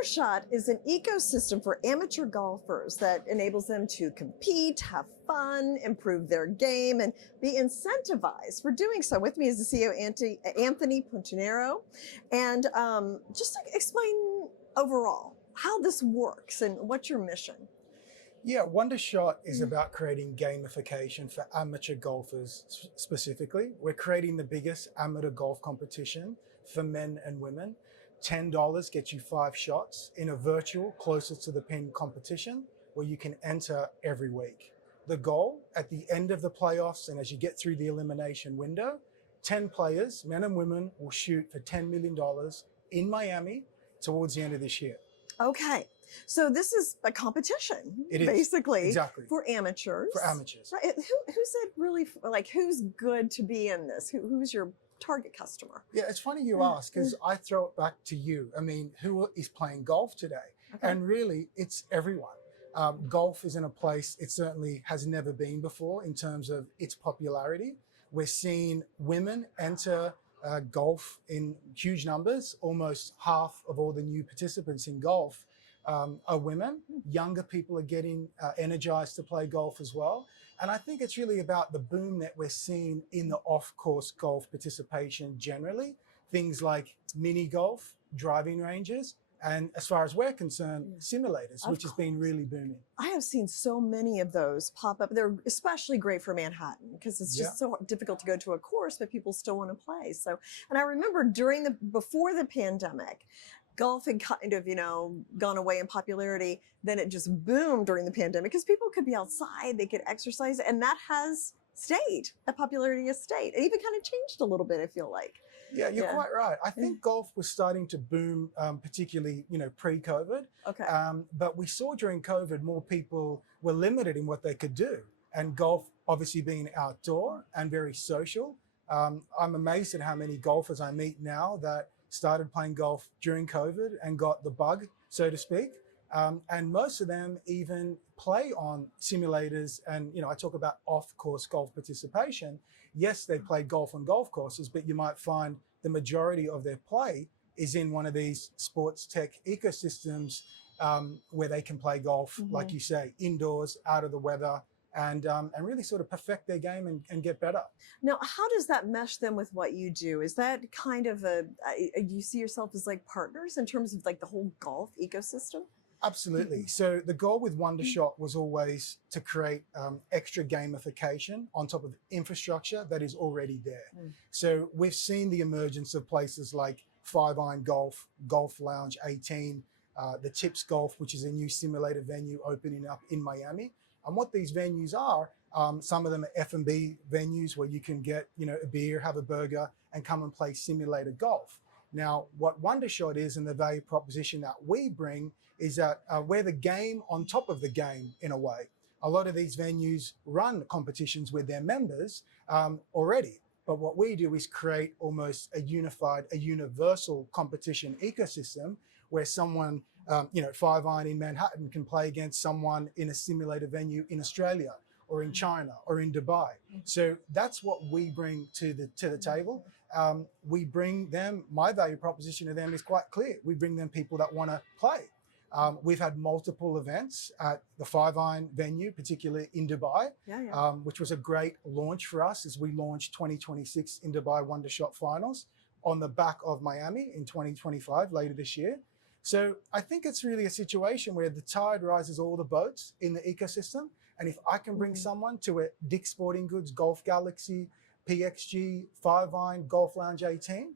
Oneder Shot is an ecosystem for amateur golfers that enables them to compete, have fun, improve their game, and be incentivized for doing so. With me is the CEO, Anthony Puntinero. And just to explain overall how this works and what's your mission. Yeah, Oneder Shot is about creating gamification for amateur golfers specifically. We're creating the biggest amateur golf competition for men and women. $10 gets you 5 shots in a virtual closest to the pin competition where you can enter every week. The goal at the end of the playoffs and as you get through the elimination window, 10 players, men and women, will shoot for $10 million in Miami towards the end of this year. Okay. So this is a competition, It is, basically, exactly. for amateurs. For amateurs. Right. Who's it really, like, who's good to be in this? Who's your target customer? Yeah, it's funny you ask, because I throw it back to you. I mean, who is playing golf today? Okay. And really, it's everyone. Golf is in a place it certainly has never been before in terms of its popularity. We're seeing women enter golf in huge numbers. Almost half of all the new participants in golf are women. Younger people are getting energized to play golf as well. And I think it's really about the boom that we're seeing in the off-course golf participation generally. Things like mini golf, driving ranges, and as far as we're concerned, simulators, which has been really booming. I have seen so many of those pop up. They're especially great for Manhattan because it's just so difficult to go to a course, but people still want to play. So, and I remember before the pandemic, golf had kind of, gone away in popularity. Then it just boomed during the pandemic because people could be outside, they could exercise, and that has stayed. That popularity has stayed. It even kind of changed a little bit, I feel like. Yeah, you're quite right. I think golf was starting to boom, particularly, pre-COVID. Okay. But we saw during COVID, more people were limited in what they could do. And golf, obviously being outdoor and very social. I'm amazed at how many golfers I meet now that started playing golf during COVID and got the bug, so to speak. And most of them even play on simulators. And, I talk about off-course golf participation. Yes, they play golf on golf courses, but you might find the majority of their play is in one of these sports tech ecosystems where they can play golf, like you say, indoors, out of the weather, and really sort of perfect their game and get better. Now, how does that mesh then with what you do? Is that kind of do you see yourself as like partners in terms of like the whole golf ecosystem? Absolutely. So the goal with Oneder Shot was always to create extra gamification on top of infrastructure that is already there. So we've seen the emergence of places like 5-Iron Golf, Golf Lounge 18, the Tips Golf, which is a new simulator venue opening up in Miami. And what these venues are, some of them are F&B venues where you can get, a beer, have a burger, and come and play simulated golf. Now, what Oneder Shot is and the value proposition that we bring is that we're the game on top of the game in a way. A lot of these venues run competitions with their members already. But what we do is create almost a universal competition ecosystem where someone, 5-Iron in Manhattan can play against someone in a simulator venue in Australia or in China or in Dubai. So that's what we bring to the table. We bring them, my value proposition to them is quite clear. We bring them people that want to play. We've had multiple events at the 5-Iron venue, particularly in Dubai, which was a great launch for us as we launched 2026 in Dubai Oneder Shot Finals on the back of Miami in 2025, later this year. So I think it's really a situation where the tide rises all the boats in the ecosystem. And if I can bring someone to a Dick's Sporting Goods, Golf Galaxy, PXG, 5-Iron, Golf Lounge 18,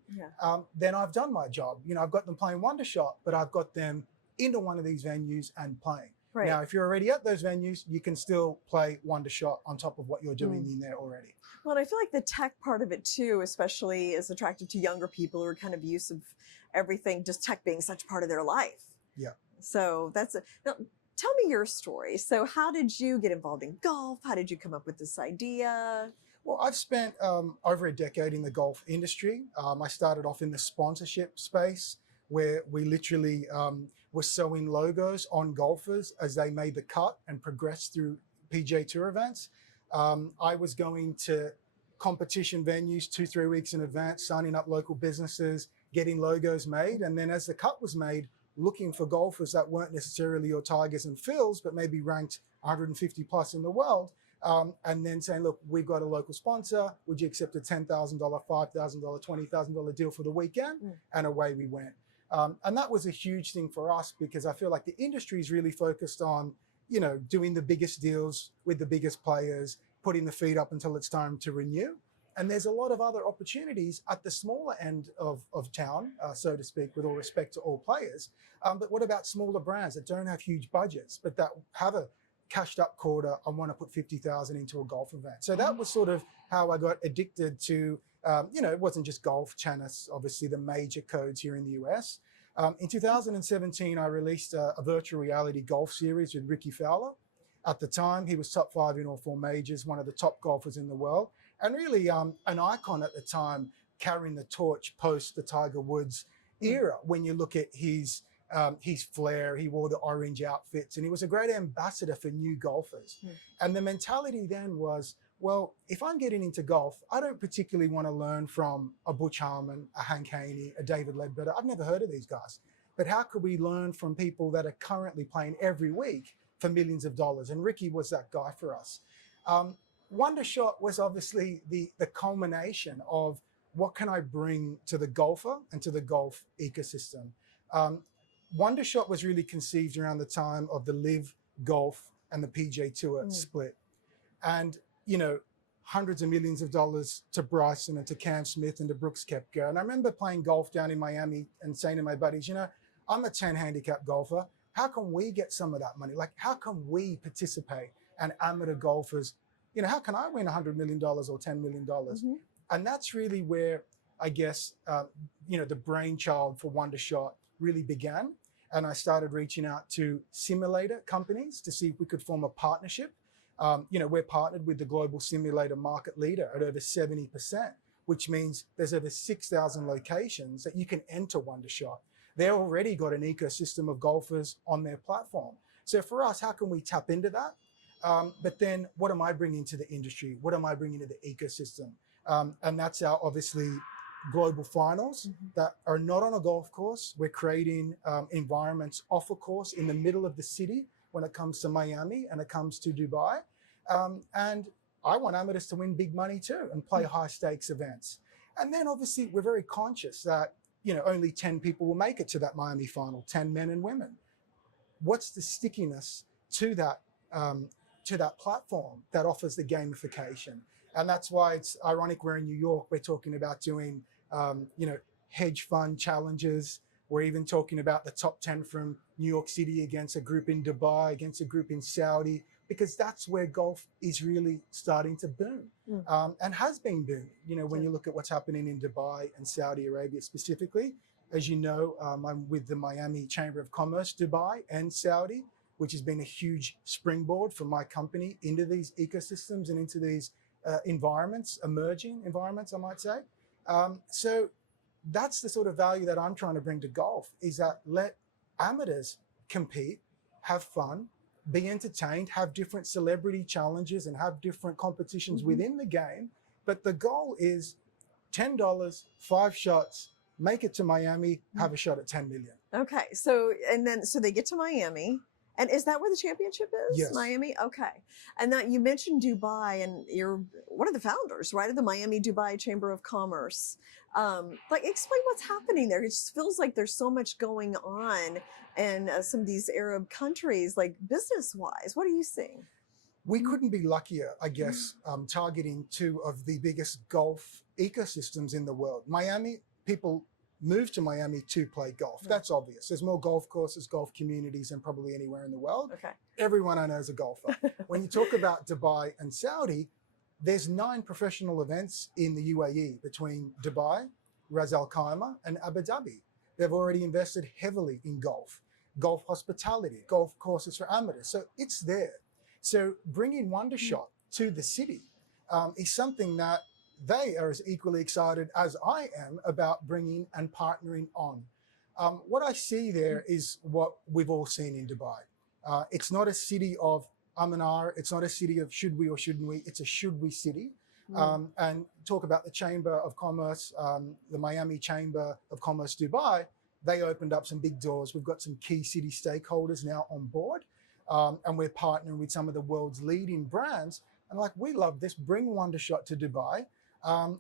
then I've done my job. I've got them playing Oneder Shot, but I've got them into one of these venues and playing. Right. Now, if you're already at those venues, you can still play Oneder Shot on top of what you're doing in there already. Well, and I feel like the tech part of it too, especially is attractive to younger people who are kind of used to everything, just tech being such part of their life. Yeah. So now, tell me your story. So how did you get involved in golf? How did you come up with this idea? Well, I've spent over a decade in the golf industry. I started off in the sponsorship space, where we literally were sewing logos on golfers as they made the cut and progressed through PGA Tour events. I was going to competition venues 2-3 weeks in advance, signing up local businesses, getting logos made. And then as the cut was made, looking for golfers that weren't necessarily your Tigers and Phils, but maybe ranked 150 plus in the world. And then saying, look, we've got a local sponsor. Would you accept a $10,000, $5,000, $20,000 deal for the weekend? And away we went. And that was a huge thing for us because I feel like the industry is really focused on, you know, doing the biggest deals with the biggest players, putting the feet up until it's time to renew. And there's a lot of other opportunities at the smaller end of town, so to speak, with all respect to all players. But what about smaller brands that don't have huge budgets, but that have a cashed up quarter and want to put 50,000 into a golf event? So that was sort of how I got addicted to, you know, it wasn't just golf, tennis, obviously the major codes here in the US. In 2017, I released a virtual reality golf series with Ricky Fowler. At the time, he was top 5 in all 4 majors, one of the top golfers in the world, and really an icon at the time, carrying the torch post the Tiger Woods era. When you look at his flair, he wore the orange outfits, and he was a great ambassador for new golfers. And the mentality then was, well, if I'm getting into golf, I don't particularly want to learn from a Butch Harmon, a Hank Haney, a David Ledbetter. I've never heard of these guys. But how could we learn from people that are currently playing every week for millions of dollars? And Ricky was that guy for us. Oneder Shot was obviously the culmination of what can I bring to the golfer and to the golf ecosystem. Oneder Shot was really conceived around the time of the Live Golf and the PGA Tour split. And, you know, hundreds of millions of dollars to Bryson and to Cam Smith and to Brooks Koepka. And I remember playing golf down in Miami and saying to my buddies, you know, I'm a 10 handicap golfer. How can we get some of that money? Like, how can we participate? And amateur golfers, you know, how can I win $100 million or $10 million? And that's really where, I guess, you know, the brainchild for Oneder Shot really began. And I started reaching out to simulator companies to see if we could form a partnership. You know, we're partnered with the global simulator market leader at over 70%, which means there's over 6,000 locations that you can enter Oneder Shot. They've already got an ecosystem of golfers on their platform. So for us, how can we tap into that? But then what am I bringing to the industry? What am I bringing to the ecosystem? And that's our, obviously, global finals that are not on a golf course. We're creating environments off a course in the middle of the city when it comes to Miami and it comes to Dubai. And I want amateurs to win big money too and play high stakes events. And then obviously we're very conscious that, you know, only 10 people will make it to that Miami final, 10 men and women. What's the stickiness to that platform that offers the gamification? And that's why it's ironic we're in New York, we're talking about doing, you know, hedge fund challenges. We're even talking about the top 10 from New York City against a group in Dubai, against a group in Saudi, because that's where golf is really starting to boom and has been booming. You know, when you look at what's happening in Dubai and Saudi Arabia specifically, as you know, I'm with the Miami Chamber of Commerce, Dubai and Saudi, which has been a huge springboard for my company into these ecosystems and into these environments, emerging environments, I might say. So that's the sort of value that I'm trying to bring to golf, is that let amateurs compete, have fun, be entertained, have different celebrity challenges and have different competitions within the game. But the goal is $10, 5 shots, make it to Miami, have a shot at 10 million. Okay. So they get to Miami. And is that where the championship is? Yes. Miami? Okay. And now you mentioned Dubai, and you're one of the founders, right, of the Miami Dubai Chamber of Commerce. Like, explain what's happening there. It just feels like there's so much going on in some of these Arab countries, like business-wise. What are you seeing? We couldn't be luckier, I guess, targeting 2 of the biggest golf ecosystems in the world. Miami, people move to Miami to play golf. That's obvious. There's more golf courses, golf communities than probably anywhere in the world. Okay. Everyone I know is a golfer. When you talk about Dubai and Saudi, there's 9 professional events in the UAE between Dubai, Ras Al Khaimah, and Abu Dhabi. They've already invested heavily in golf hospitality, golf courses for amateurs. So it's there. So bringing Oneder Shot to the city is something that they are as equally excited as I am about bringing and partnering on. What I see there is what we've all seen in Dubai. It's not a city of and ah, it's not a city of should we or shouldn't we, it's a should we city. And talk about the Chamber of Commerce, the Miami Chamber of Commerce Dubai, they opened up some big doors. We've got some key city stakeholders now on board, and we're partnering with some of the world's leading brands. And like, we love this, bring Wonder Shot to Dubai,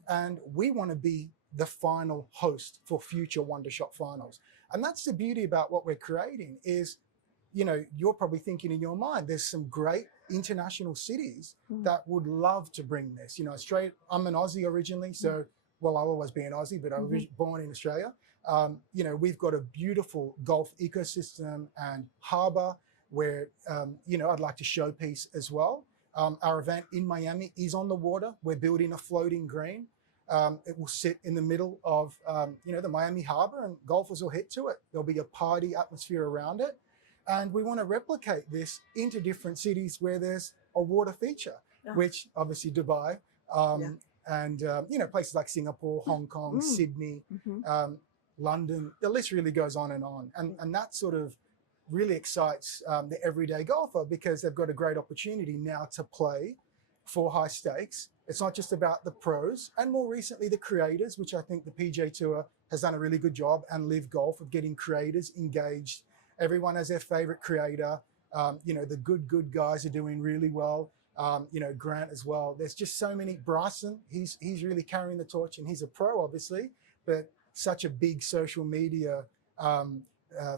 and we want to be the final host for future Wonder Shot finals. And that's the beauty about what we're creating is, you know, you're probably thinking in your mind, there's some great international cities that would love to bring this. You know, I'm an Aussie originally, so, well, I'll always be an Aussie, but I was born in Australia. You know, we've got a beautiful golf ecosystem and harbour where, you know, I'd like to showpiece as well. Our event in Miami is on the water. We're building a floating green. It will sit in the middle of, you know, the Miami Harbor, and golfers will hit to it. There'll be a party atmosphere around it. And we want to replicate this into different cities where there's a water feature, which obviously Dubai, and, you know, places like Singapore, Hong Kong, Sydney, London, the list really goes on. And that sort of really excites the everyday golfer, because they've got a great opportunity now to play for high stakes. It's not just about the pros, and more recently the creators, which I think the PGA Tour has done a really good job, and Live Golf, of getting creators engaged. Everyone has their favorite creator. You know, the good guys are doing really well. You know, Grant as well. There's just so many. Bryson, he's really carrying the torch, and he's a pro, obviously, but such a big social media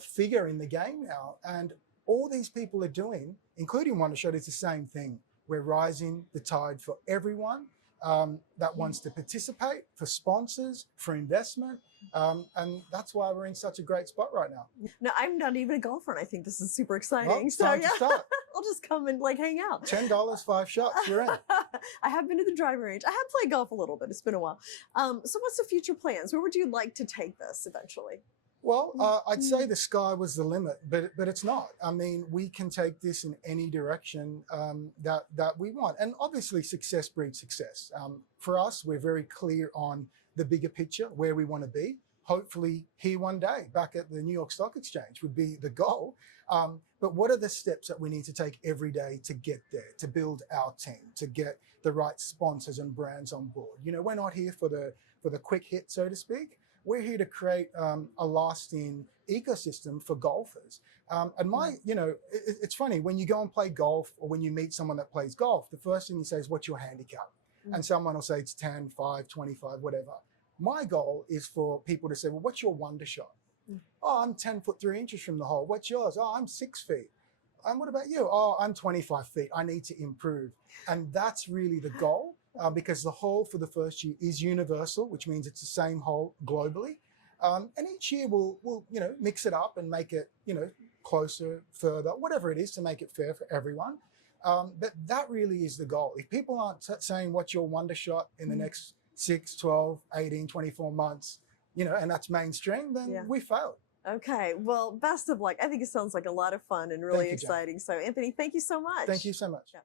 figure in the game now. And all these people are doing, including Wonder Shot, is the same thing. We're rising the tide for everyone that wants to participate, for sponsors, for investment. And that's why we're in such a great spot right now. No, I'm not even a golfer, and I think this is super exciting. Well, it's time to start. I'll just come and like hang out. $10, 5 shots, you're in. I have been to the driving range. I have played golf a little bit. It's been a while. So what's the future plans? Where would you like to take this eventually? Well, I'd say the sky was the limit, but it's not. I mean, we can take this in any direction that we want. And obviously success breeds success. For us, we're very clear on the bigger picture, where we want to be. Hopefully here one day, back at the New York Stock Exchange would be the goal. But what are the steps that we need to take every day to get there, to build our team, to get the right sponsors and brands on board? You know, we're not here for the quick hit, so to speak. We're here to create a lasting ecosystem for golfers. And you know, it's funny, when you go and play golf, or when you meet someone that plays golf, the first thing you say is, what's your handicap? And someone will say it's 10, 5, 25, whatever. My goal is for people to say, well, what's your Wonder Shot? Oh, I'm 10 foot 3 inches from the hole. What's yours? Oh, I'm 6 feet. And what about you? Oh, I'm 25 feet. I need to improve. And that's really the goal. Because the hole for the first year is universal, which means it's the same hole globally. And each year we'll you know, mix it up and make it, you know, closer, further, whatever it is, to make it fair for everyone. But that really is the goal. If people aren't saying what's your Wonder Shot in the next 6, 12, 18, 24 months, you know, and that's mainstream, then we failed. Okay, well, best of luck. I think it sounds like a lot of fun and really exciting. So Anthony, thank you so much. Thank you so much. Yeah.